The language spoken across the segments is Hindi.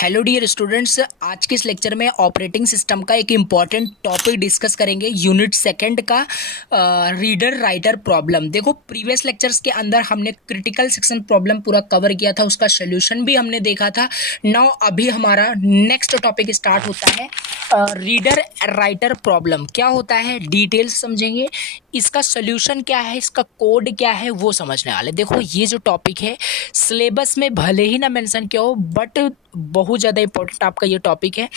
हेलो डियर स्टूडेंट्स, आज के इस लेक्चर में ऑपरेटिंग सिस्टम का एक इम्पॉर्टेंट टॉपिक डिस्कस करेंगे। यूनिट सेकंड का रीडर राइटर प्रॉब्लम। देखो, प्रीवियस लेक्चर्स के अंदर हमने क्रिटिकल सेक्शन प्रॉब्लम पूरा कवर किया था, उसका सोल्यूशन भी हमने देखा था। नाउ अभी हमारा नेक्स्ट टॉपिक स्टार्ट होता है रीडर राइटर प्रॉब्लम। क्या होता है डिटेल्स समझेंगे, इसका सोल्यूशन क्या है, इसका कोड क्या है, वो समझने वाले। देखो, ये जो टॉपिक है सिलेबस में भले ही ना मेंशन किया हो, बट बहुत ज़्यादा इंपॉर्टेंट आपका ये टॉपिक है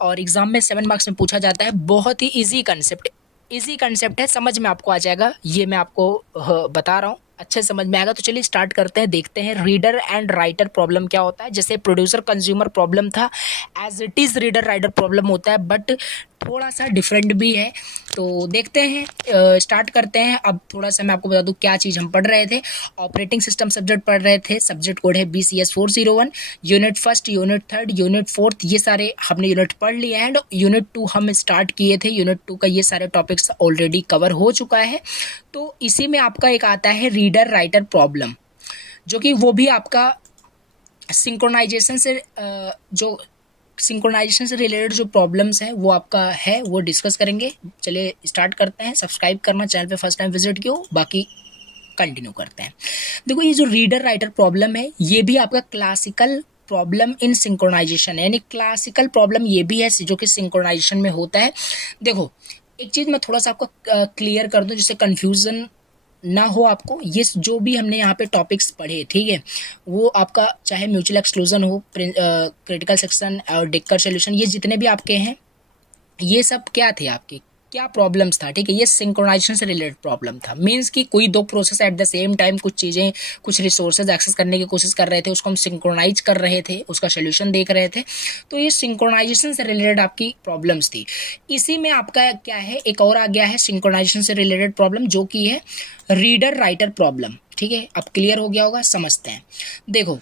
और एग्जाम में 7 मार्क्स में पूछा जाता है। बहुत ही इजी कंसेप्ट है, समझ में आपको आ जाएगा। ये मैं आपको बता रहा हूँ, अच्छे समझ में आएगा। तो चलिए स्टार्ट करते हैं, देखते हैं रीडर एंड राइटर प्रॉब्लम क्या होता है। जैसे प्रोड्यूसर कंज्यूमर प्रॉब्लम था, as it is reader writer problem होता है, बट थोड़ा सा डिफरेंट भी है। तो देखते हैं, स्टार्ट करते हैं। अब थोड़ा सा मैं आपको बता दूं क्या चीज़ हम पढ़ रहे थे। ऑपरेटिंग सिस्टम सब्जेक्ट पढ़ रहे थे, सब्जेक्ट कोड है BCS 401। Unit first, unit third, unit fourth, ये सारे हमने यूनिट पढ़ लिए हैं। एंड यूनिट 2 हम स्टार्ट किए थे। यूनिट 2 का ये सारे टॉपिक्स ऑलरेडी कवर हो चुका है। तो इसी में आपका एक आता है रीडर राइटर प्रॉब्लम, जो कि वो भी आपका सिंक्रोनाइजेशन से जो सिंक्रोनाइजेशन से रिलेटेड जो प्रॉब्लम्स हैं वो आपका है, वो डिस्कस करेंगे। चलिए स्टार्ट करते हैं। सब्सक्राइब करना, चैनल पे फर्स्ट टाइम विजिट किया हो, बाकी कंटिन्यू करते हैं। देखो, ये जो रीडर राइटर प्रॉब्लम है, ये भी आपका क्लासिकल प्रॉब्लम इन सिंक्रोनाइजेशन है, यानी क्लासिकल प्रॉब्लम ये भी है जो कि सिंक्रोनाइजेशन में होता है। देखो, एक चीज़ मैं थोड़ा सा आपको क्लियर कर दूं जिससे कन्फ्यूज़न ना हो आपको। ये जो भी हमने यहाँ पे टॉपिक्स पढ़े, ठीक है, वो आपका चाहे म्यूचुअल एक्सक्लूजन हो, क्रिटिकल सेक्शन और डिक्कर सॉल्यूशन, ये जितने भी आपके हैं, ये सब क्या थे आपके, क्या प्रॉब्लम्स था, ठीक है। ये सिंक्रोनाइजेशन से रिलेटेड प्रॉब्लम था। मींस कि कोई दो process at the same time कुछ चीज़ें, कुछ रिसोर्सेज एक्सेस करने की कोशिश कर रहे थे, उसको हम सिंक्रोनाइज कर रहे थे, उसका सोल्यूशन देख रहे थे। तो ये सिंक्रोनाइजेशन से रिलेटेड आपकी प्रॉब्लम्स थी। इसी में आपका क्या है, एक और आ गया है सिंक्रोनाइजेशन से रिलेटेड प्रॉब्लम, जो कि है रीडर राइटर प्रॉब्लम। ठीक है, अब क्लियर हो गया होगा, समझते हैं। देखो,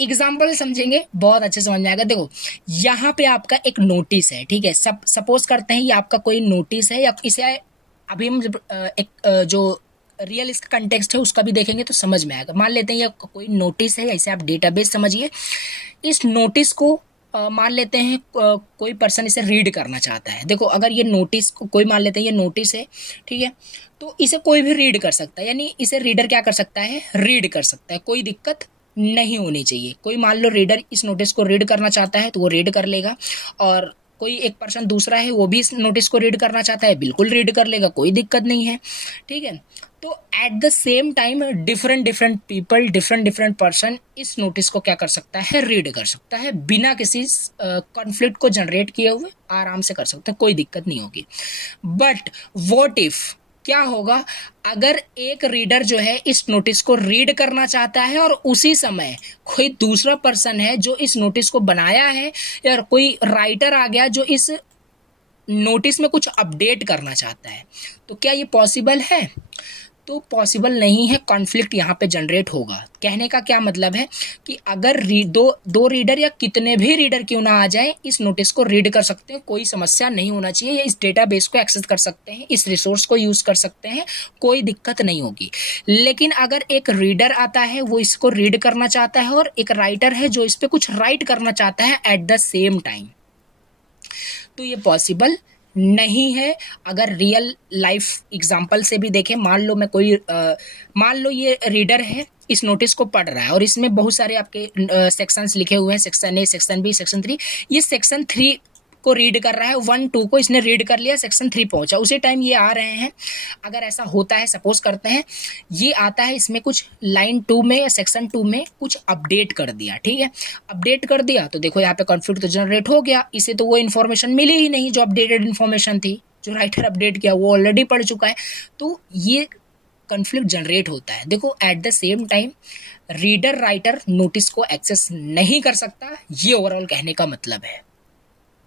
एग्जाम्पल समझेंगे, बहुत अच्छे समझ में आएगा। देखो, यहाँ पे आपका एक नोटिस है, ठीक है। सपोज करते हैं ये आपका कोई नोटिस है, या इसे अभी हम एक जो रियल इसका कंटेक्स्ट है उसका भी देखेंगे तो समझ में आएगा। मान लेते हैं ये कोई नोटिस है, ऐसे आप डेटाबेस समझिए। इस नोटिस को मान लेते हैं कोई पर्सन इसे रीड करना चाहता है। देखो, अगर ये नोटिस को कोई मान लेते हैं ये नोटिस है, ठीक है, तो इसे कोई भी रीड कर सकता है, यानी इसे रीडर क्या कर सकता है, रीड कर सकता है, कोई दिक्कत नहीं होनी चाहिए। कोई मान लो रीडर इस नोटिस को रीड करना चाहता है तो वो रीड कर लेगा, और कोई एक पर्सन दूसरा है वो भी इस नोटिस को रीड करना चाहता है, बिल्कुल रीड कर लेगा, कोई दिक्कत नहीं है, ठीक है। तो at the same time different people, different person इस नोटिस को क्या कर सकता है, रीड कर सकता है, बिना किसी कॉन्फ्लिक्ट को जनरेट किए हुए आराम से कर सकता है, कोई दिक्कत नहीं होगी। बट व्हाट इफ, क्या होगा अगर एक रीडर जो है इस नोटिस को रीड करना चाहता है और उसी समय कोई दूसरा पर्सन है जो इस नोटिस को बनाया है, या कोई राइटर आ गया जो इस नोटिस में कुछ अपडेट करना चाहता है, तो क्या ये पॉसिबल है? तो पॉसिबल नहीं है, कॉन्फ्लिक्ट यहाँ पे जनरेट होगा। कहने का क्या मतलब है कि अगर दो रीडर या कितने भी रीडर क्यों ना आ जाए, इस नोटिस को रीड कर सकते हैं, कोई समस्या नहीं होना चाहिए, या इस डेटाबेस को एक्सेस कर सकते हैं, इस रिसोर्स को यूज कर सकते हैं, कोई दिक्कत नहीं होगी। लेकिन अगर एक रीडर आता है, वो इसको रीड करना चाहता है, और एक राइटर है जो इस पर कुछ राइट करना चाहता है एट द सेम टाइम, तो ये पॉसिबल नहीं है। अगर रियल लाइफ एग्जांपल से भी देखें, मान लो ये रीडर है, इस नोटिस को पढ़ रहा है, और इसमें बहुत सारे आपके सेक्शंस लिखे हुए हैं, section A, section B, section 3। ये सेक्शन 3 को रीड कर रहा है, 1 2 को इसने रीड कर लिया, सेक्शन 3 पहुंचा, उसी टाइम ये आ रहे हैं। अगर ऐसा होता है, सपोज करते हैं ये आता है, इसमें कुछ लाइन 2 में या सेक्शन 2 में कुछ अपडेट कर दिया, ठीक है, अपडेट कर दिया, तो देखो यहाँ पे कॉन्फ्लिक्ट तो जनरेट हो गया। इसे तो वो इन्फॉर्मेशन मिली ही नहीं जो अपडेटेड इन्फॉर्मेशन थी, जो राइटर अपडेट किया वो ऑलरेडी पढ़ चुका है, तो ये कॉन्फ्लिक्ट जनरेट होता है। देखो, at the same time reader writer notice को एक्सेस नहीं कर सकता, ये ओवरऑल कहने का मतलब है,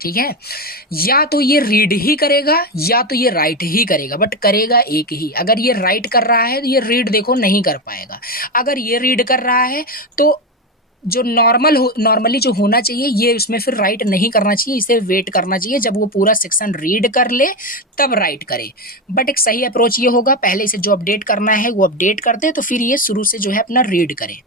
ठीक है। या तो ये रीड ही करेगा या तो ये राइट ही करेगा, बट करेगा एक ही। अगर ये राइट कर रहा है तो ये रीड देखो नहीं कर पाएगा, अगर ये रीड कर रहा है तो जो नॉर्मली जो होना चाहिए ये उसमें फिर राइट नहीं करना चाहिए, इसे वेट करना चाहिए जब वो पूरा सेक्शन रीड कर ले तब राइट करे। बट एक सही अप्रोच ये होगा, पहले इसे जो अपडेट करना है वो अपडेट कर दे, तो फिर ये शुरू से जो है अपना रीड करे।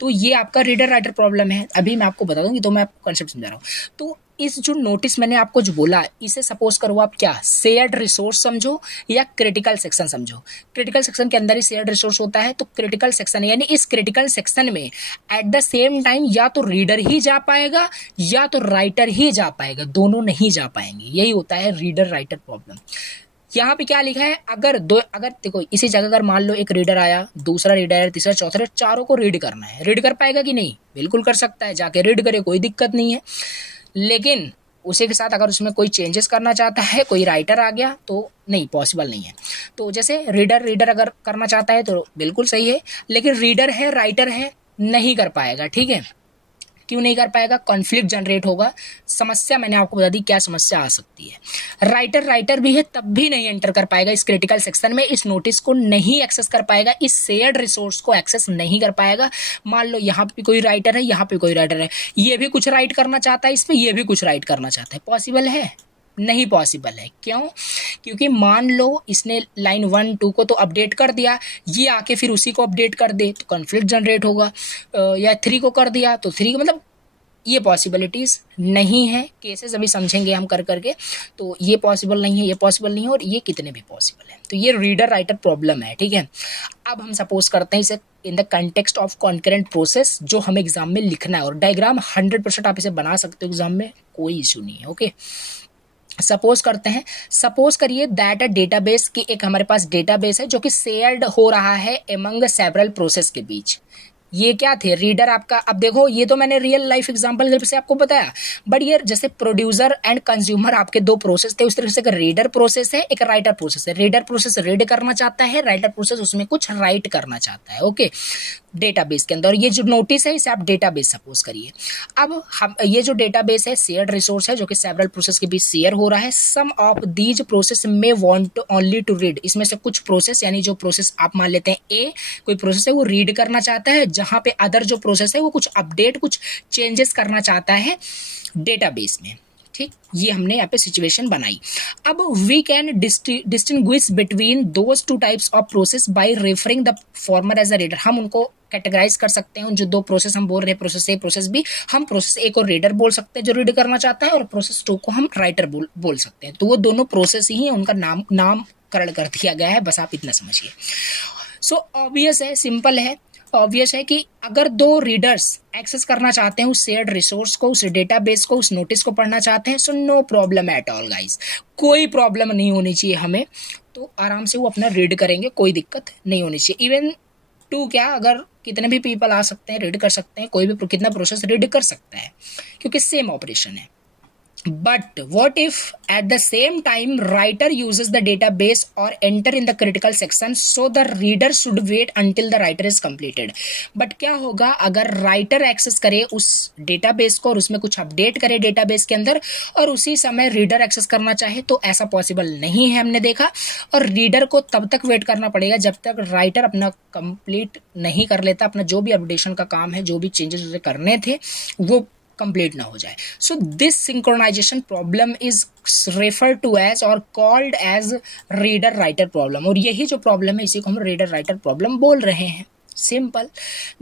तो ये आपका रीडर राइटर प्रॉब्लम है। अभी मैं आपको बता दूंगी, तो मैं आपको कंसेप्ट समझा रहा हूँ। तो इस जो नोटिस मैंने आपको जो बोला, इसे सपोज करो आप क्या शेयर्ड रिसोर्स समझो या क्रिटिकल सेक्शन समझो। क्रिटिकल सेक्शन के अंदर ही शेयर्ड रिसोर्स होता है, तो क्रिटिकल सेक्शन यानी इस क्रिटिकल सेक्शन में एट द सेम टाइम या तो रीडर ही जा पाएगा या तो राइटर ही जा पाएगा, दोनों नहीं जा पाएंगे। यही होता है रीडर राइटर प्रॉब्लम। यहाँ पे क्या लिखा है, अगर देखो इसी जगह अगर मान लो एक रीडर आया, दूसरा रीडर आया, तीसरा चौथा, चारों को रीड करना है, रीड कर पाएगा कि नहीं? बिल्कुल कर सकता है, जाके रीड करे, कोई दिक्कत नहीं है। लेकिन उसी के साथ अगर उसमें कोई चेंजेस करना चाहता है, कोई राइटर आ गया, तो नहीं, पॉसिबल नहीं है। तो जैसे रीडर अगर करना चाहता है तो बिल्कुल सही है, लेकिन रीडर है राइटर है नहीं कर पाएगा। ठीक है, क्यों नहीं कर पाएगा? कॉन्फ्लिक्ट जनरेट होगा। समस्या मैंने आपको बता दी क्या समस्या आ सकती है। राइटर भी है तब भी नहीं एंटर कर पाएगा इस क्रिटिकल सेक्शन में, इस नोटिस को नहीं एक्सेस कर पाएगा, इस शेयर्ड रिसोर्स को एक्सेस नहीं कर पाएगा। मान लो यहाँ पे कोई राइटर है, यहाँ पे कोई राइटर है, ये भी कुछ राइट करना चाहता है, इस पर ये भी कुछ राइट करना चाहता है, पॉसिबल है? नहीं पॉसिबल है। क्यों? क्योंकि मान लो इसने लाइन 1 2 को तो अपडेट कर दिया, ये आके फिर उसी को अपडेट कर दे तो कॉन्फ्लिक्ट जनरेट होगा, या 3 को कर दिया तो 3 को, मतलब ये पॉसिबिलिटीज़ नहीं है। केसेस अभी समझेंगे हम कर करके, तो ये पॉसिबल नहीं है, ये पॉसिबल नहीं है, और ये कितने भी पॉसिबल है। तो ये रीडर राइटर प्रॉब्लम है। ठीक है, अब हम सपोज करते हैं इसे in the context of concurrent process, जो हमें एग्जाम में लिखना है, और डायग्राम 100% आप इसे बना सकते हो एग्जाम में, कोई इशू नहीं है। ओके, सपोज करते हैं, सपोज करिए दैट अ डेटाबेस की एक हमारे पास डेटाबेस है जो कि शेयर्ड हो रहा है एमंग सेवरल प्रोसेस के बीच। ये क्या थे? रीडर आपका, अब देखो ये तो मैंने रियल लाइफ एग्जांपल से आपको बताया, बट ये जैसे प्रोड्यूसर एंड कंज्यूमर आपके दो प्रोसेस थे, उस तरह से एक रीडर प्रोसेस है, एक राइटर प्रोसेस है। रीडर प्रोसेस रीड करना चाहता है, राइटर प्रोसेस उसमें कुछ राइट करना चाहता है। ओके, डेटाबेस के अंदर। और ये जो नोटिस है इसे आप डेटाबेस सपोज करिए। अब हम ये जो डेटाबेस है शेयर्ड रिसोर्स है जो कि सेवरल प्रोसेस के बीच शेयर हो रहा है। सम ऑफ दीज प्रोसेस में वांट ओनली टू रीड, इसमें से कुछ प्रोसेस, यानी जो प्रोसेस आप मान लेते हैं ए, कोई प्रोसेस है वो रीड करना चाहता है, जहां पे अदर जो प्रोसेस है वो कुछ अपडेट, कुछ चेंजेस करना चाहता है डेटाबेस में। ठीक, ये हमने यहाँ पे सिचुएशन बनाई। अब we can distinguish between those two types of process by referring the former as a reader. हम उनको कैटेगराइज कर सकते हैं, जो दो प्रोसेस हम बोल रहे हैं, प्रोसेस ए प्रोसेस बी, हम प्रोसेस ए को रीडर बोल सकते हैं जो रीड करना चाहता है, और प्रोसेस 2 को हम राइटर बोल सकते हैं। तो वो दोनों प्रोसेस ही हैं, उनका नामकरण कर दिया गया है, बस आप इतना समझिए। सो ऑब्वियस है, सिंपल है, ऑब्वियस है कि अगर दो रीडर्स एक्सेस करना चाहते हैं उस शेयर्ड रिसोर्स को, उस डेटाबेस को, उस नोटिस को पढ़ना चाहते हैं, so no problem at all guys, कोई प्रॉब्लम नहीं होनी चाहिए हमें। तो आराम से वो अपना रीड करेंगे, कोई दिक्कत नहीं होनी चाहिए। इवन टू क्या, अगर कितने भी पीपल आ सकते हैं, रीड कर सकते हैं, कोई भी कितना प्रोसेस रीड कर सकता है, क्योंकि सेम ऑपरेशन है। But what if at the same time writer uses the database or enter in the critical section, so the reader should wait until the writer is completed. But क्या होगा अगर राइटर एक्सेस करे उस डेटाबेस को और उसमें कुछ अपडेट करे डेटाबेस के अंदर, और उसी समय रीडर एक्सेस करना चाहे? तो ऐसा पॉसिबल नहीं है, हमने देखा। और रीडर को तब तक वेट करना पड़ेगा जब तक राइटर अपना कंप्लीट नहीं कर लेता, अपना जो भी अपडेशन का काम है, जो भी चेंजेस उसे करने थे वो कंप्लीट ना हो जाए। So this synchronisation problem is refer to as और called as reader writer problem, और यही जो प्रॉब्लम है इसी को हम रीडर राइटर प्रॉब्लम बोल रहे हैं। सिंपल।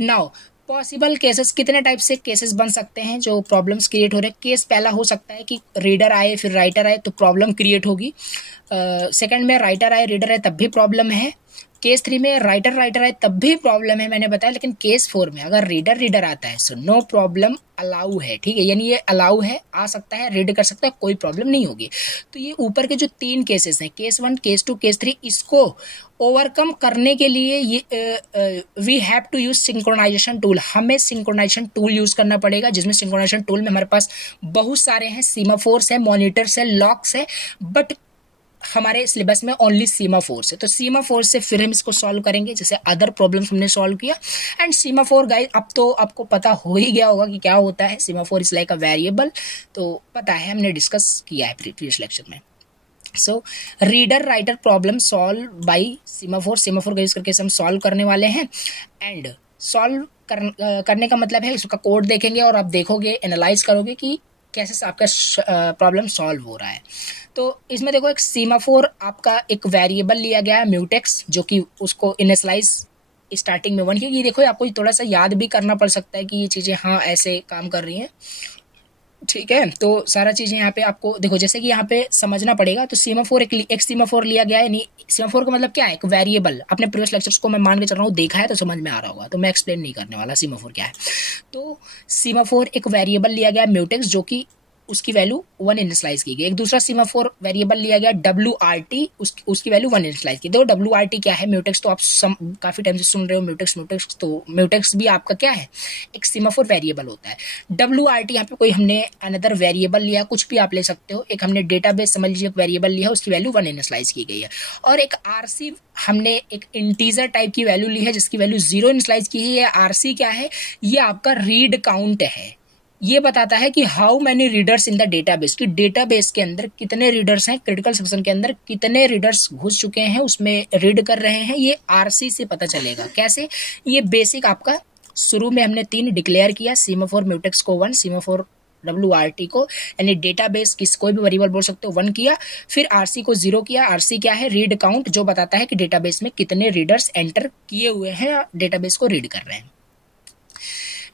नाउ पॉसिबल केसेस, कितने टाइप से केसेस बन सकते हैं जो प्रॉब्लम्स क्रिएट हो रहे हैं? केस पहला हो सकता है कि रीडर आए फिर राइटर आए तो प्रॉब्लम क्रिएट होगी। सेकंड में राइटर आए रीडर आए तब भी प्रॉब्लम है। केस 3 में राइटर आए तब भी प्रॉब्लम है, मैंने बताया। लेकिन केस 4 में अगर रीडर आता है सो नो प्रॉब्लम, अलाउ है। ठीक है, यानी ये अलाउ है, आ सकता है, रीड कर सकता है, कोई प्रॉब्लम नहीं होगी। तो ये ऊपर के जो 3 केसेस हैं, केस 1, केस 2, केस 3, इसको ओवरकम करने के लिए ये we have to use synchronisation tool. हमें सिंक्रोनाइजेशन टूल यूज करना पड़ेगा, जिसमें सिंक्रोनाइजेशन टूल में हमारे पास बहुत सारे हैं, सीमाफोर्स है, मॉनिटर्स है, लॉक्स है, बट हमारे सिलेबस में ओनली सीमाफोर है। तो सीमाफोर से फिर हम इसको सॉल्व करेंगे, जैसे अदर प्रॉब्लम्स हमने सॉल्व किया। एंड सीमाफोर गाइस अब तो आपको पता हो ही गया होगा कि क्या होता है। Semaphore is like a variable, तो पता है, हमने डिस्कस किया है प्रीवियस लेक्चर में। So reader writer problem solve by semaphore का यूज करके हम सॉल्व करने वाले हैं। एंड सॉल्व करने का मतलब है उसका कोड देखेंगे और आप देखोगे, एनालाइज करोगे कि कैसे आपका प्रॉब्लम सॉल्व हो रहा है। तो इसमें देखो एक सीमाफोर आपका एक वेरिएबल लिया गया है म्यूटेक्स, जो कि उसको इनिशियलाइज स्टार्टिंग में 1 की। ये देखो आपको थोड़ा सा याद भी करना पड़ सकता है कि ये चीज़ें हाँ ऐसे काम कर रही हैं, ठीक है। तो सारा चीज़ें यहाँ पे आपको देखो, जैसे कि यहाँ पे समझना पड़ेगा। तो सीमाफोर एक सीमाफोर लिया गया है, यानी सीमाफोर का मतलब क्या है, एक वेरिएबल। अपने प्रीवियस लेक्चर्स को मैं मान के चल रहा हूँ, देखा है तो समझ में आ रहा होगा, तो मैं एक्सप्लेन नहीं करने वाला सीमाफोर क्या है। तो सीमाफोर एक वेरिएबल लिया गया म्यूटेक्स, जो कि उसकी वैल्यू 1 इनिशियलाइज की गई। एक दूसरा सीमाफोर वेरिएबल लिया गया WRT, उसकी वैल्यू 1 इनिशियलाइज की। देखो WRT क्या है, म्यूटेक्स तो आप काफ़ी टाइम से सुन रहे हो, म्यूटेक्स म्यूटेक्स। तो म्यूटेक्स भी आपका क्या है, एक सीमाफोर वेरिएबल होता है। WRT यहाँ पे कोई हमने अनदर वेरिएबल लिया, कुछ भी आप ले सकते हो। एक हमने डेटाबेस समझ लीजिए एक वेरिएबल लिया, उसकी वैल्यू 1 इनिशियलाइज की गई है। और एक RC हमने एक इंटीजर टाइप की वैल्यू ली है, जिसकी वैल्यू 0 इनिशियलाइज की है। RC क्या है, ये आपका रीड काउंट है। ये बताता है कि how many readers in the database, कि डेटाबेस के अंदर कितने रीडर्स हैं, क्रिटिकल सेक्शन के अंदर कितने रीडर्स घुस चुके हैं, उसमें रीड कर रहे हैं। ये RC से पता चलेगा। कैसे, ये बेसिक आपका शुरू में हमने 3 डिक्लेयर किया, सीमाफोर म्यूटेक्स को 1, सीमाफोर WRT को यानी डेटाबेस किस कोई भी वेरिएबल बोल सकते हो 1 किया, फिर RC को 0 किया। RC क्या है, रीड काउंट, जो बताता है कि डेटाबेस में कितने रीडर्स एंटर किए हुए हैं, डेटाबेस को रीड कर रहे हैं।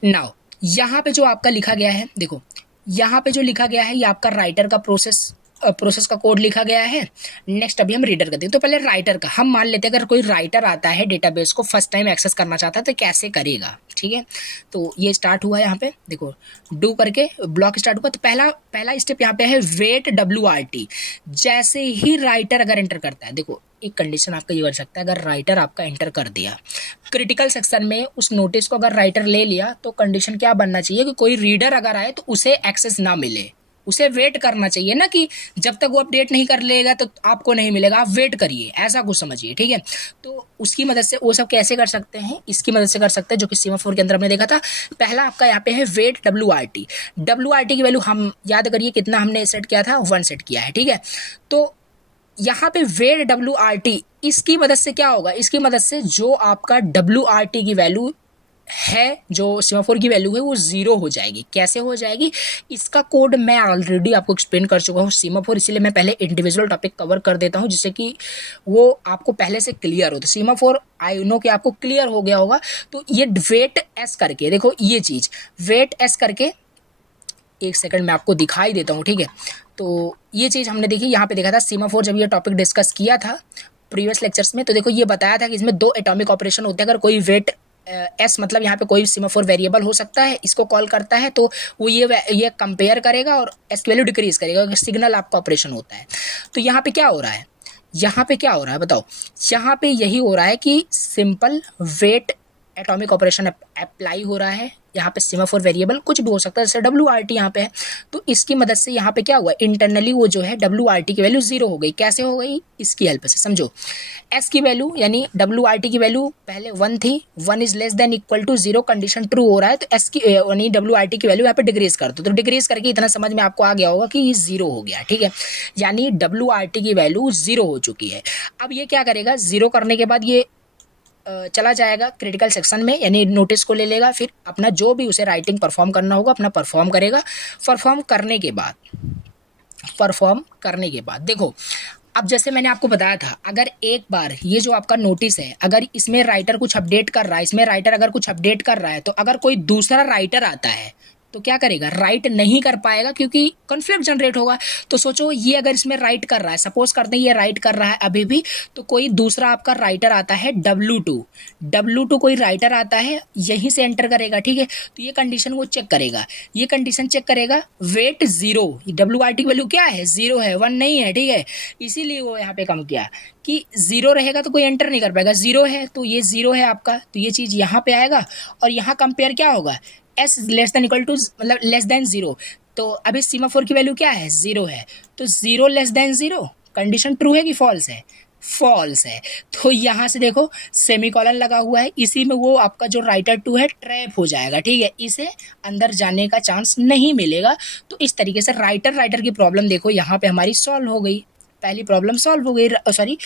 नाउ यहाँ पे जो आपका लिखा गया है, देखो यहाँ पे जो लिखा गया है, ये आपका राइटर का प्रोसेस का कोड लिखा गया है। नेक्स्ट अभी हम रीडर करते हैं। तो पहले राइटर का हम मान लेते हैं, अगर कोई राइटर आता है डेटाबेस को फर्स्ट टाइम एक्सेस करना चाहता है तो कैसे करेगा, ठीक है। तो ये स्टार्ट हुआ यहाँ पे, देखो डू करके ब्लॉक स्टार्ट हुआ। तो पहला स्टेप यहाँ पे है वेट WRT। जैसे ही राइटर अगर एंटर करता है, देखो एक कंडीशन आपका ये बन सकता है, अगर राइटर आपका एंटर कर दिया क्रिटिकल सेक्शन में, उस नोटिस को अगर राइटर ले लिया, तो कंडीशन क्या बनना चाहिए कि कोई रीडर अगर आए तो उसे एक्सेस ना मिले, उसे वेट करना चाहिए ना, कि जब तक वो अपडेट नहीं कर लेगा तो आपको नहीं मिलेगा, आप वेट करिए, ऐसा कुछ समझिए, ठीक है। तो उसकी मदद से वो सब कैसे कर सकते हैं, इसकी मदद से कर सकते हैं, जो कि सीमाफोर के अंदर हमने देखा था। पहला आपका यहाँ पे है वेट WRT की वैल्यू हम याद करिए कितना हमने सेट किया था, 1 सेट किया है, ठीक है। तो यहाँ पे वेट WRT, इसकी मदद से क्या होगा, इसकी मदद से जो आपका WRT की वैल्यू है, जो सीमाफोर की वैल्यू है, वो 0 हो जाएगी। कैसे हो जाएगी, इसका कोड मैं ऑलरेडी आपको एक्सप्लेन कर चुका हूँ सीमाफोर, इसीलिए मैं पहले इंडिविजुअल टॉपिक कवर कर देता हूँ, जिससे कि वो आपको पहले से क्लियर हो। तो सीमाफोर आई नो कि आपको क्लियर हो गया होगा। तो ये वेट S करके, देखो ये चीज़ वेट S करके, एक सेकंड में आपको दिखाई देता हूँ, ठीक है। तो ये चीज़ हमने देखी, यहाँ पे देखा था सीमाफोर, जब ये टॉपिक डिस्कस किया था प्रीवियस लेक्चर्स में, तो देखो ये बताया था कि इसमें 2 एटॉमिक ऑपरेशन होते हैं। अगर कोई वेट S मतलब यहाँ पे कोई सीमाफोर वेरिएबल हो सकता है, इसको कॉल करता है, तो वो ये कंपेयर करेगा और S की वैल्यू डिक्रीज करेगा, सिग्नल आपका ऑपरेशन होता है। तो यहाँ पे क्या हो रहा है, यहाँ पे क्या हो रहा है बताओ, यहाँ पे यही हो रहा है कि simple wait atomic operation apply हो रहा है। यहाँ पे सीमाफोर वेरिएबल कुछ भी हो सकता है, जैसे WRT यहाँ पे है, तो इसकी मदद से यहाँ पे क्या हुआ, इंटरनली वो जो है WRT की वैल्यू 0 हो गई। कैसे हो गई, इसकी हेल्प से समझो। S की वैल्यू यानी WRT की वैल्यू पहले 1 थी, 1 is less than equal to 0, condition true हो रहा है, तो S की यानी WRT की वैल्यू यहाँ पे डिक्रीज कर दो। तो डिक्रीज करके इतना समझ में आपको आ गया होगा कि ये 0 हो गया, ठीक है, यानी WRT की वैल्यू 0 हो चुकी है। अब ये क्या करेगा, 0 करने के बाद ये चला जाएगा क्रिटिकल सेक्शन में, यानी नोटिस को ले लेगा, फिर अपना जो भी उसे राइटिंग परफॉर्म करना होगा अपना परफॉर्म करेगा। परफॉर्म करने के बाद देखो, अब जैसे मैंने आपको बताया था, अगर एक बार ये जो आपका नोटिस है, अगर इसमें राइटर कुछ अपडेट कर रहा है, इसमें राइटर अगर कुछ अपडेट कर रहा है, तो अगर कोई दूसरा राइटर आता है तो क्या करेगा, राइट नहीं कर पाएगा, क्योंकि कॉन्फ्लिक्ट जनरेट होगा। तो सोचो ये अगर इसमें राइट कर रहा है, सपोज करते हैं ये राइट कर रहा है अभी भी, तो कोई दूसरा आपका राइटर आता है W2 कोई राइटर आता है, यहीं से एंटर करेगा, ठीक है। तो ये कंडीशन वो चेक करेगा, ये कंडीशन चेक करेगा, वेट 0, WRT की वैल्यू क्या है, 0 है, 1 नहीं है, ठीक है। इसीलिए वो यहाँ पे कम किया कि 0 रहेगा तो कोई एंटर नहीं कर पाएगा, 0 है तो ये 0 है आपका, तो ये चीज़ यहाँ पे आएगा। और यहाँ कंपेयर क्या होगा, S less than equal to मतलब लेस देन 0, तो अभी सीमाफोर की वैल्यू क्या है, 0 है, तो 0 लेस देन 0, कंडीशन ट्रू है कि फॉल्स है, फॉल्स है। तो यहाँ से देखो सेमीकोलन लगा हुआ है, इसी में वो आपका जो राइटर 2 है ट्रैप हो जाएगा, ठीक है, इसे अंदर जाने का चांस नहीं मिलेगा। तो इस तरीके से राइटर की प्रॉब्लम देखो यहाँ पे हमारी सॉल्व हो गई, पहली प्रॉब्लम सॉल्व हो गई, सॉरी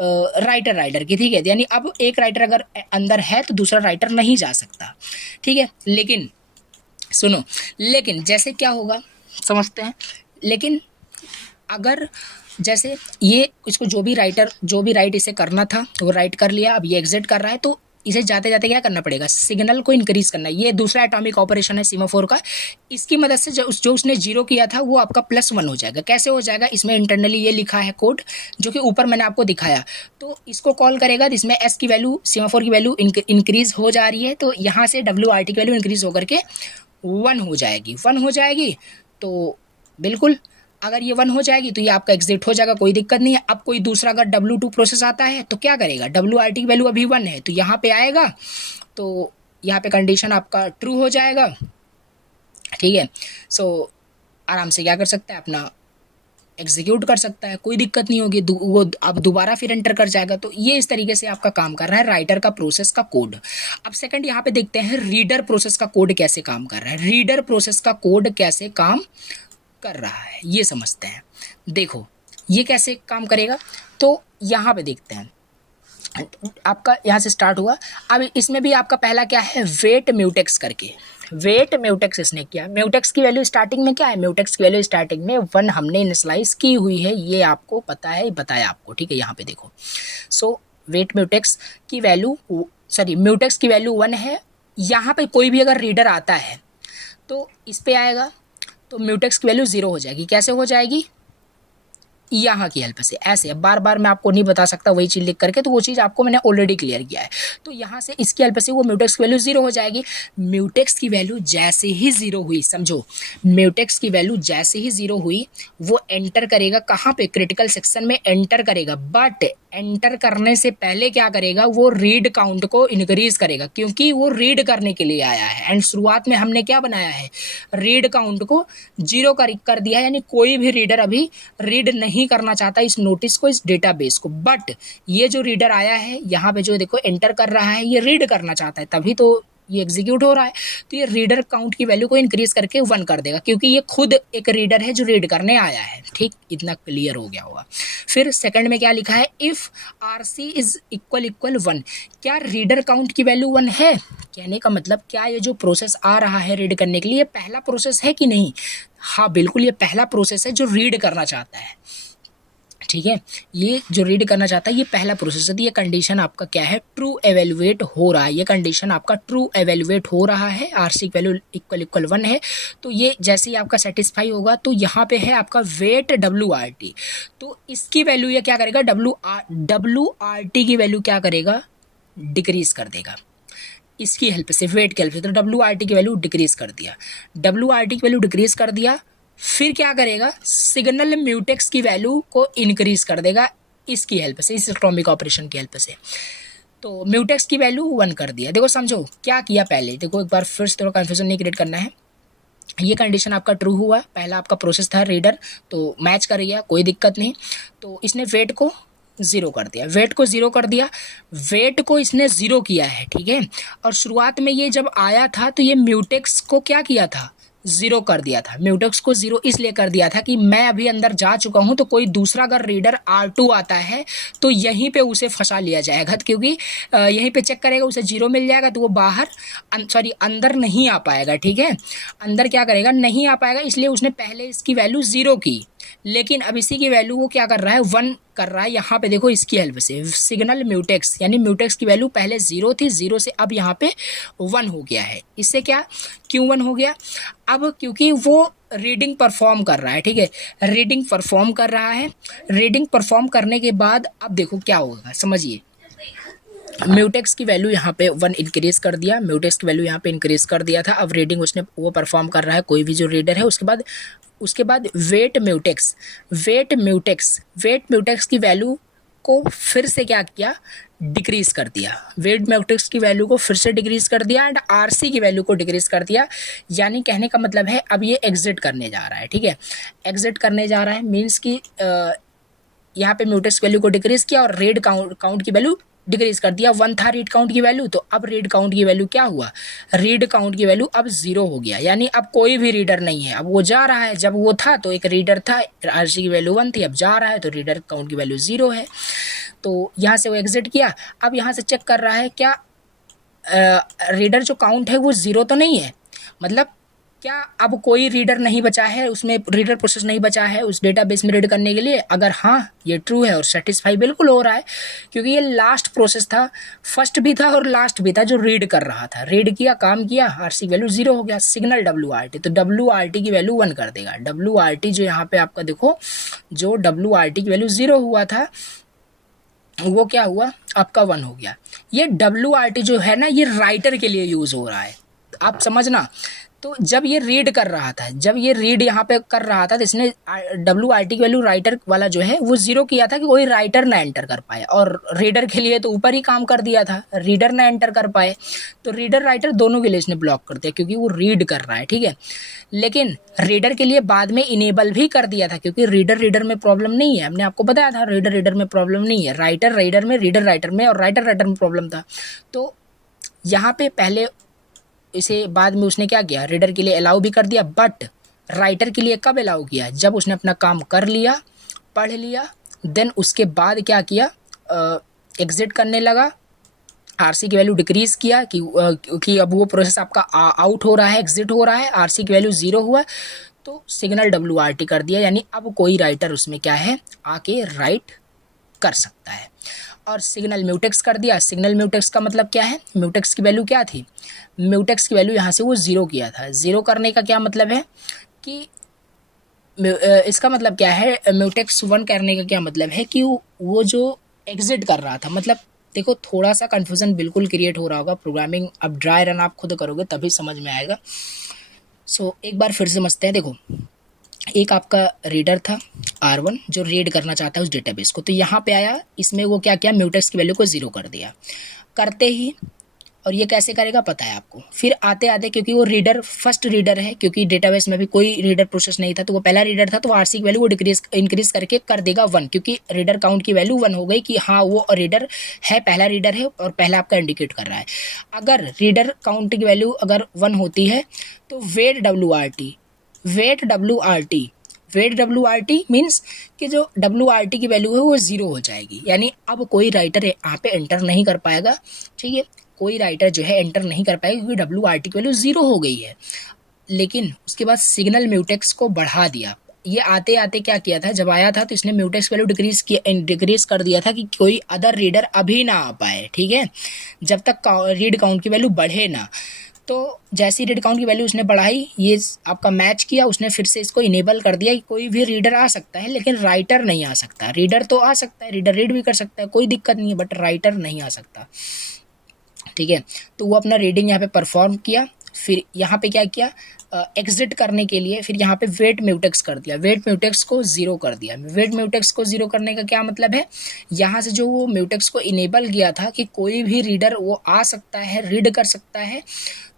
राइटर की, ठीक है। यानी अब एक राइटर अगर अंदर है तो दूसरा राइटर नहीं जा सकता, ठीक है। लेकिन सुनो, लेकिन जैसे क्या होगा समझते हैं। लेकिन अगर जैसे ये इसको जो भी राइट इसे करना था वो राइट कर लिया, अब ये एग्जिट कर रहा है, तो इसे जाते जाते क्या करना पड़ेगा, सिग्नल को इंक्रीज करना है। ये दूसरा एटॉमिक ऑपरेशन है सीमाफोर का। इसकी मदद से जो उसने जीरो किया था वो आपका +1 हो जाएगा। कैसे हो जाएगा, इसमें इंटरनली ये लिखा है कोड जो कि ऊपर मैंने आपको दिखाया। तो इसको कॉल करेगा, इसमें एस की वैल्यू, सीमाफोर की वैल्यू इंक्रीज हो जा रही है, तो यहाँ से WRT की वैल्यू इंक्रीज होकर के 1 हो जाएगी। 1 हो जाएगी तो बिल्कुल, अगर ये 1 हो जाएगी तो ये आपका एग्जिट हो जाएगा, कोई दिक्कत नहीं है। अब कोई दूसरा अगर W2 प्रोसेस आता है तो क्या करेगा, WRT की वैल्यू अभी 1 है तो यहाँ पे आएगा, तो यहाँ पे कंडीशन आपका ट्रू हो जाएगा, ठीक है। सो आराम से क्या कर सकता है, अपना एग्जीक्यूट कर सकता है, कोई दिक्कत नहीं होगी। वो अब दोबारा फिर एंटर कर जाएगा। तो ये इस तरीके से आपका काम कर रहा है राइटर का प्रोसेस का कोड। अब सेकंड यहाँ पे देखते हैं रीडर प्रोसेस का कोड कैसे काम कर रहा है। रीडर प्रोसेस का कोड कैसे काम कर रहा है ये समझते हैं। देखो ये कैसे काम करेगा, तो यहाँ पे देखते हैं। आपका यहाँ से स्टार्ट हुआ, अब इसमें भी आपका पहला क्या है, वेट म्यूटेक्स करके। वेट म्यूटेक्स इसने किया। म्यूटेक्स की वैल्यू स्टार्टिंग में क्या है, म्यूटेक्स की वैल्यू स्टार्टिंग में 1 हमने इनिशियलाइज की हुई है, ये आपको पता है, बताया आपको, ठीक है। यहाँ पे देखो, सो वेट म्यूटेक्स की वैल्यू, सॉरी म्यूटेक्स की वैल्यू 1 है। यहाँ पे कोई भी अगर रीडर आता है तो इस पे आएगा तो म्यूटेक्स की वैल्यू 0 हो जाएगी। कैसे हो जाएगी, यहाँ की हेल्प से। ऐसे अब बार बार मैं आपको नहीं बता सकता वही चीज़ लिख करके, तो वो चीज़ आपको मैंने ऑलरेडी क्लियर किया है। तो यहाँ से इसकी हेल्प से वो म्यूटेक्स की वैल्यू 0 हो जाएगी। म्यूटेक्स की वैल्यू जैसे ही 0 हुई, समझो म्यूटेक्स की वैल्यू जैसे ही 0 हुई वो एंटर करेगा कहाँ पे, क्रिटिकल सेक्शन में एंटर करेगा। बट एंटर करने से पहले क्या करेगा, वो रीड काउंट को इंक्रीज करेगा, क्योंकि वो रीड करने के लिए आया है। एंड शुरुआत में हमने क्या बनाया है, रीड काउंट को 0 कर दिया है। यानी कोई भी रीडर अभी रीड नहीं करना चाहता इस नोटिस को, इस डेटाबेस को। बट ये जो रीडर आया है यहाँ पे जो देखो एंटर कर रहा है, ये रीड करना चाहता है, तभी तो ये एग्जीक्यूट हो रहा है। तो ये रीडर काउंट की वैल्यू को इंक्रीज करके 1 कर देगा, क्योंकि ये खुद एक रीडर है जो रीड करने आया है। ठीक, इतना क्लियर हो गया होगा। फिर सेकंड में क्या लिखा है, इफ RC इज इक्वल 1। क्या रीडर काउंट की वैल्यू 1 है, कहने का मतलब क्या ये जो प्रोसेस आ रहा है रीड करने के लिए पहला प्रोसेस है कि नहीं। हाँ बिल्कुल, ये पहला प्रोसेस है जो रीड करना चाहता है, ठीक है। ये जो रीड करना चाहता है ये पहला प्रोसेस है। तो ये कंडीशन आपका क्या है, ट्रू एवेल्युएट हो रहा है। ये कंडीशन आपका ट्रू एवेल्युएट हो रहा है, RC की वैल्यू इक्वल 1 है। तो ये जैसे ही आपका सेटिस्फाई होगा तो यहाँ पे है आपका वेट WRT। तो इसकी वैल्यू ये क्या करेगा, WRT की वैल्यू क्या करेगा, डिक्रीज कर देगा इसकी हेल्प से, वेट की हेल्प से। तो WRT की वैल्यू डिक्रीज कर दिया, WRT की वैल्यू डिक्रीज कर दिया। फिर क्या करेगा, सिग्नल म्यूटेक्स की वैल्यू को इंक्रीज कर देगा इसकी हेल्प से, इस एटॉमिक ऑपरेशन की हेल्प से। तो म्यूटेक्स की वैल्यू 1 कर दिया। देखो समझो क्या किया पहले, देखो एक बार फिर से थोड़ा कन्फ्यूजन नहीं क्रिएट करना है। ये कंडीशन आपका ट्रू हुआ, पहला आपका प्रोसेस था रीडर, तो मैच कर गया, कोई दिक्कत नहीं। तो इसने वेट को 0 कर दिया, वेट को 0 कर दिया, वेट को इसने 0 किया है, ठीक है। और शुरुआत में ये जब आया था तो ये म्यूटेक्स को क्या किया था, 0 कर दिया था। म्यूटेक्स को 0 इसलिए कर दिया था कि मैं अभी अंदर जा चुका हूं, तो कोई दूसरा अगर रीडर R2 आता है तो यहीं पे उसे फंसा लिया जाएगा, क्योंकि यहीं पे चेक करेगा, उसे 0 मिल जाएगा तो वो बाहर अंदर नहीं आ पाएगा, ठीक है। अंदर क्या करेगा, नहीं आ पाएगा, इसलिए उसने पहले इसकी वैल्यू 0 की। लेकिन अब इसी की वैल्यू वो क्या कर रहा है, 1 कर रहा है। यहाँ पे देखो इसकी हेल्प से सिग्नल म्यूटेक्स, यानी म्यूटेक्स की वैल्यू पहले 0 थी, 0 से अब यहाँ पे 1 हो गया है। इससे क्या, क्यों 1 हो गया, अब क्योंकि वो रीडिंग परफॉर्म कर रहा है, ठीक है। रीडिंग परफॉर्म कर रहा है, रीडिंग परफॉर्म करने के बाद अब देखो क्या होगा, समझिए। म्यूटेक्स की वैल्यू यहाँ पे 1 इंक्रीज कर दिया, म्यूटेक्स की वैल्यू यहाँ पे इंक्रीज कर दिया था। अब रीडिंग उसने वो परफॉर्म कर रहा है, कोई भी जो रीडर है। उसके बाद वेट म्यूटेक्स की वैल्यू को फिर से क्या किया, डिक्रीज कर दिया। वेट म्यूटेक्स की वैल्यू को फिर से डिक्रीज कर दिया एंड RC की वैल्यू को डिक्रीज कर दिया। यानी कहने का मतलब है अब ये एग्जिट करने जा रहा है, ठीक है। एग्जिट करने जा रहा है मीन्स कि यहाँ पे म्यूटेक्स की वैल्यू को डिक्रीज किया और रीड काउंट की वैल्यू डिक्रीज कर दिया। 1 था रीड काउंट की वैल्यू, तो अब रीड काउंट की वैल्यू क्या हुआ, रीड काउंट की वैल्यू अब 0 हो गया। यानी अब कोई भी रीडर नहीं है, अब वो जा रहा है। जब वो था तो एक रीडर था, RC की वैल्यू 1 थी, अब जा रहा है तो रीडर काउंट की वैल्यू 0 है। तो यहाँ से वो एग्जिट किया। अब यहाँ से चेक कर रहा है क्या रीडर जो काउंट है वो ज़ीरो तो नहीं है, मतलब क्या अब कोई रीडर नहीं बचा है, उसमें रीडर प्रोसेस नहीं बचा है उस डेटाबेस में रीड करने के लिए। अगर हाँ ये ट्रू है और सेटिस्फाई बिल्कुल हो रहा है, क्योंकि ये लास्ट प्रोसेस था, फर्स्ट भी था और लास्ट भी था जो रीड कर रहा था। रीड किया, काम किया, आरसी वैल्यू जीरो हो गया, सिग्नल WRT, तो WRT की वैल्यू 1 कर देगा। WRT जो यहाँ पे आपका देखो, जो WRT की वैल्यू जीरो हुआ था वो क्या हुआ आपका 1 हो गया। ये WRT जो है ना ये राइटर के लिए यूज़ हो रहा है, आप समझना। तो जब ये रीड कर रहा था, जब ये रीड यहाँ पे कर रहा था, तो इसने WRT की वैल्यू राइटर वाला जो है वो जीरो किया था कि कोई राइटर ना एंटर कर पाए, और रीडर के लिए तो ऊपर ही काम कर दिया था, रीडर ना एंटर कर पाए। तो रीडर राइटर दोनों के लिए इसने ब्लॉक कर दिया क्योंकि वो रीड कर रहा है, ठीक है। लेकिन रीडर के लिए बाद में इनेबल भी कर दिया था, क्योंकि रीडर में प्रॉब्लम नहीं है, हमने आपको बताया था रीडर में प्रॉब्लम नहीं है, राइटर रीडर में, रीडर राइटर में, और राइटर में प्रॉब्लम था। तो यहाँ पे पहले इसे बाद में उसने क्या किया, रीडर के लिए अलाउ भी कर दिया, बट राइटर के लिए कब अलाउ किया, जब उसने अपना काम कर लिया, पढ़ लिया, देन उसके बाद क्या किया, एग्जिट करने लगा, आरसी की वैल्यू डिक्रीज किया कि अब वो प्रोसेस आपका आउट हो रहा है, एग्जिट हो रहा है, आरसी की वैल्यू जीरो हुआ, तो सिग्नल WRT कर दिया, यानी अब कोई राइटर उसमें क्या है आके राइट कर सकता है। और सिग्नल म्यूटेक्स कर दिया। सिग्नल म्यूटेक्स का मतलब क्या है, म्यूटेक्स की वैल्यू क्या थी, म्यूटेक्स की वैल्यू यहाँ से वो ज़ीरो किया था। ज़ीरो करने का क्या मतलब है कि इसका मतलब क्या है, म्यूटेक्स 1 करने का क्या मतलब है कि वो जो एग्जिट कर रहा था, मतलब देखो थोड़ा सा कन्फ्यूज़न बिल्कुल क्रिएट हो रहा होगा, प्रोग्रामिंग अब ड्राई रन आप खुद करोगे तभी समझ में आएगा। सो एक बार फिर से समझते हैं। देखो एक आपका रीडर था R1 जो रीड करना चाहता है उस डेटाबेस को, तो यहाँ पे आया, इसमें वो क्या किया, म्यूटेक्स की वैल्यू को ज़ीरो कर दिया। करते ही, और ये कैसे करेगा पता है आपको, फिर आते आते, क्योंकि वो रीडर फर्स्ट रीडर है, क्योंकि डेटाबेस में भी कोई रीडर प्रोसेस नहीं था, तो वो पहला रीडर था, तो आरसी की वैल्यू वो इंक्रीज करके कर देगा 1, क्योंकि रीडर काउंट की वैल्यू 1 हो गई कि हाँ वो रीडर है, पहला रीडर है और पहला आपका इंडिकेट कर रहा है। अगर रीडर काउंट की वैल्यू अगर 1 होती है तो वेट WRT मीन्स कि जो WRT की वैल्यू है वो ज़ीरो हो जाएगी, यानी अब कोई राइटर यहाँ पे एंटर नहीं कर पाएगा, ठीक है, कोई राइटर जो है एंटर नहीं कर पाएगा क्योंकि WRT की वैल्यू ज़ीरो हो गई है। लेकिन उसके बाद सिग्नल म्यूटेक्स को बढ़ा दिया। ये आते आते क्या किया था, जब आया था तो इसने म्यूटेक्स वैल्यू डिक्रीज कर दिया था कि कोई अदर रीडर अभी ना आ पाए, ठीक है, जब तक रीड काउंट की वैल्यू बढ़े ना। तो जैसी रीड काउंट की वैल्यू उसने बढ़ाई, ये आपका मैच किया, उसने फिर से इसको इनेबल कर दिया कि कोई भी रीडर आ सकता है लेकिन राइटर नहीं आ सकता। रीडर तो आ सकता है, रीडर रीड भी कर सकता है, कोई दिक्कत नहीं है, बट राइटर नहीं आ सकता, ठीक है। तो वो अपना रीडिंग यहाँ पे परफॉर्म किया, फिर यहाँ पे क्या किया, एग्जिट करने के लिए फिर यहाँ पे वेट म्यूटेक्स कर दिया, वेट म्यूटेक्स को ज़ीरो कर दिया। वेट म्यूटेक्स को ज़ीरो करने का क्या मतलब है, यहाँ से जो वो म्यूटेक्स को इनेबल किया था कि कोई भी रीडर वो आ सकता है, रीड कर सकता है,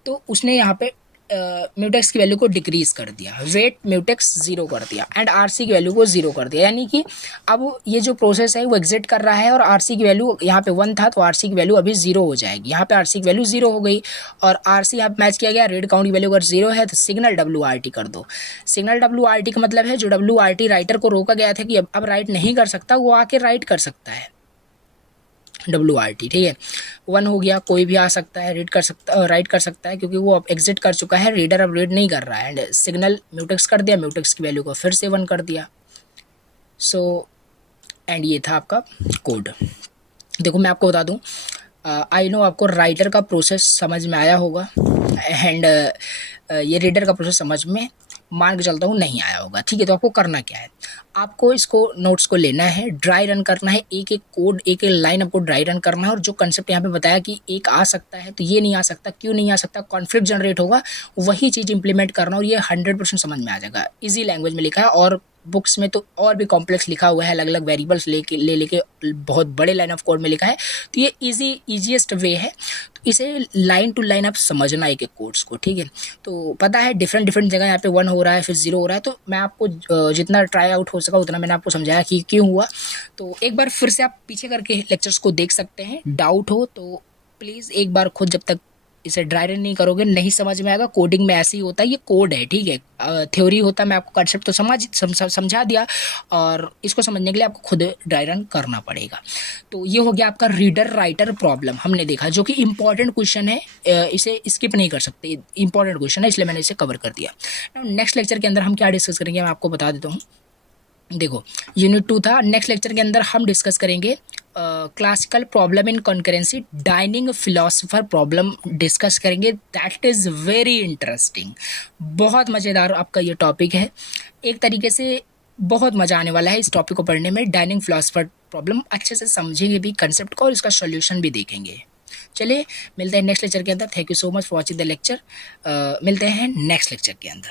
तो उसने यहाँ पे म्यूटेक्स की वैल्यू को डिक्रीज कर दिया, वेट म्यूटेक्स ज़ीरो कर दिया एंड आरसी की वैल्यू को ज़ीरो कर दिया। यानी कि अब ये जो प्रोसेस है वो एग्जिट कर रहा है और आरसी की वैल्यू यहाँ पे 1 था तो आरसी की वैल्यू अभी ज़ीरो हो जाएगी। यहाँ पे आरसी की वैल्यू ज़ीरो हो गई और आरसी यहाँ मैच किया गया, रीड काउंट की वैल्यू अगर ज़ीरो है तो सिग्नल WRT कर दो। सिग्नल WRT का मतलब है जो WRT राइटर को रोका गया था कि अब राइट नहीं कर सकता, वो आके राइट कर सकता है WRT, ठीक है। 1 हो गया, कोई भी आ सकता है, रीड कर सकता, राइट कर सकता है, क्योंकि वो अब एग्जिट कर चुका है, रीडर अब रीड नहीं कर रहा है। एंड सिग्नल म्यूटेक्स कर दिया, म्यूटेक्स की वैल्यू को फिर से 1 कर दिया। सो एंड ये था आपका कोड। देखो मैं आपको बता दूं, आई नो आपको राइटर का प्रोसेस समझ में आया होगा एंड ये रीडर का प्रोसेस समझ में मान के चलता हूँ नहीं आया होगा, ठीक है। तो आपको करना क्या है, आपको इसको नोट्स को लेना है, ड्राई रन करना है, एक एक कोड, एक एक लाइन आपको ड्राई रन करना है, और जो कंसेप्ट यहाँ पे बताया कि एक आ सकता है तो ये नहीं आ सकता, क्यों नहीं आ सकता, कॉन्फ्लिक्ट जनरेट होगा, वही चीज़ इंप्लीमेंट करना, और ये 100% समझ में आ जाएगा। ईजी लैंग्वेज में लिखा है, और बुक्स में तो और भी कॉम्प्लेक्स लिखा हुआ है, अलग अलग वेरिएबल्स लेके बहुत बड़े लाइन ऑफ कोड में लिखा है। तो ये ईजीएस्ट वे है, तो इसे लाइन टू लाइन आप समझना एक एक कोड्स को, ठीक है। तो पता है डिफरेंट जगह यहाँ पे 1 हो रहा है फिर 0 हो रहा है, तो मैं आपको जितना ट्राई आउट हो सका उतना मैंने आपको समझाया कि क्यों हुआ। तो एक बार फिर से आप पीछे करके लेक्चर्स को देख सकते हैं, डाउट हो तो प्लीज़ एक बार खुद जब तक इसे ड्राई रन नहीं करोगे नहीं समझ में आएगा। कोडिंग में ऐसे ही होता है, ये कोड है, ठीक है, थ्योरी होता है। मैं आपको कंसेप्ट तो समझा दिया, और इसको समझने के लिए आपको खुद ड्राई रन करना पड़ेगा। तो ये हो गया आपका रीडर राइटर प्रॉब्लम, हमने देखा, जो कि इंपॉर्टेंट क्वेश्चन है, इसे स्किप नहीं कर सकते, इंपॉर्टेंट क्वेश्चन है, इसलिए मैंने इसे कवर कर दिया। नेक्स्ट लेक्चर के अंदर हम क्या डिस्कस करेंगे मैं आपको बता देता हूँ। देखो, यूनिट 2 था। नेक्स्ट लेक्चर के अंदर हम डिस्कस करेंगे classical problem in concurrency, dining philosopher problem discuss करेंगे। दैट इज़ वेरी इंटरेस्टिंग, बहुत मज़ेदार आपका ये टॉपिक है। एक तरीके से बहुत मज़ा आने वाला है इस टॉपिक को पढ़ने में। डाइनिंग फिलोसफर प्रॉब्लम अच्छे से समझेंगे भी कंसेप्ट को, और इसका सॉल्यूशन भी देखेंगे। चलिए मिलते हैं नेक्स्ट लेक्चर के अंदर। Thank you so much for watching the lecture. मिलते हैं नेक्स्ट लेक्चर के अंदर।